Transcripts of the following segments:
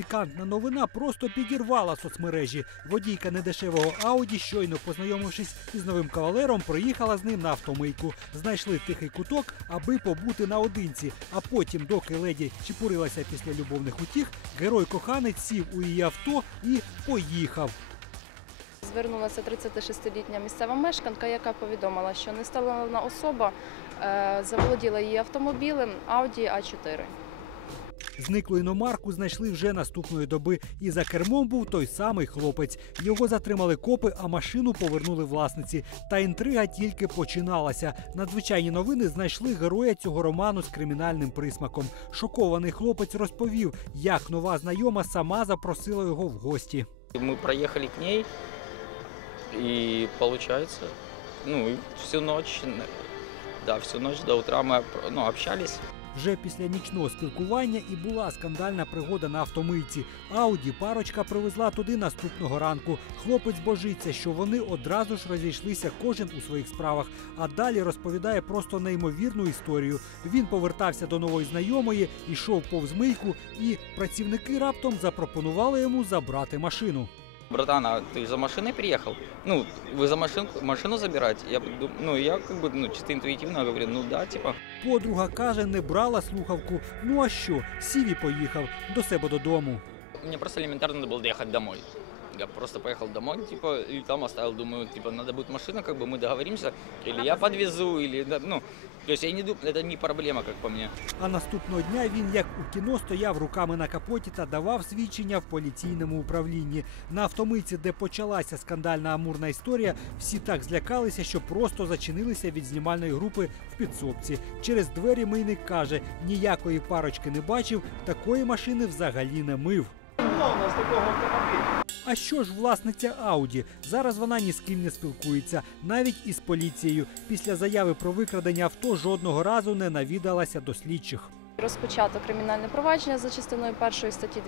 пікантна новина просто підірвала соцмережі. Водійка недешевого Ауді, щойно познайомившись із новим кавалером, проїхала з ним на автомийку. Знайшли тихий куток, аби побути наодинці. А потім, доки леді чепурилася після любовних утіх, герой коханець сів у її авто і поїхав. Звернулася 36-літня місцева мешканка, яка повідомила, що невстановлена особа е, заволоділа її автомобілем Audi A4. Зниклу іномарку знайшли вже наступної доби. І за кермом був той самий хлопець. Його затримали копи, а машину повернули власниці. Та інтрига тільки починалася. Надзвичайні новини знайшли героя цього роману з кримінальним присмаком. Шокований хлопець розповів, як нова знайома сама запросила його в гості. Мы проехали к ней, и получается, ну, всю ночь, да, всю ночь до утра мы ну, общались. Вже після нічного спілкування і була скандальна пригода на автомийці. Ауді парочка привезла туди наступного ранку. Хлопець божиться, що вони одразу ж розійшлися кожен у своїх справах. А далі розповідає просто неймовірну історію. Він повертався до нової знайомої, йшов повз мийку, і працівники раптом запропонували йому забрати машину. Братан, а ты за машиной приехал? Ну, вы за машину, машину забираете? Я, дум- ну, я как бы, ну, чисто интуитивно говорю, ну да, типа. Подруга каже, не брала слухавку. Ну а що? Сів і поїхав до себе додому. Мне просто элементарно надо было доехать домой. Я просто поехал домой, типа, и там оставил, думаю, типа, надо будет машина, как бы мы договоримся, или я подвезу, или, да, ну, то есть я не думаю, это не проблема, как по мне. А наступного дня він, як у кіно, стояв руками на капоті та давав свідчення в поліційному управлінні. На автомийці, де почалася скандальна амурна історія, всі так злякалися, що просто зачинилися від знімальної групи в підсобці. Через двері мийник каже, ніякої парочки не бачив, такої машини взагалі не мив. А що ж власниця Ауді? Зараз вона ні з ким не спілкується, навіть із поліцією. Після заяви про викрадення авто жодного разу не навідалася до слідчих. Розпочато кримінальне провадження за частиною першої статті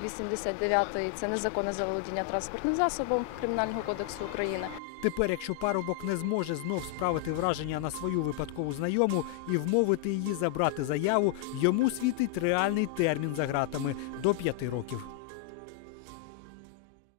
289 це незаконне заволодіння транспортним засобом Кримінального кодексу України. Тепер, якщо парубок не зможе знов справити враження на свою випадкову знайому і вмовити її забрати заяву, йому світить реальний термін за ґратами до п'яти років.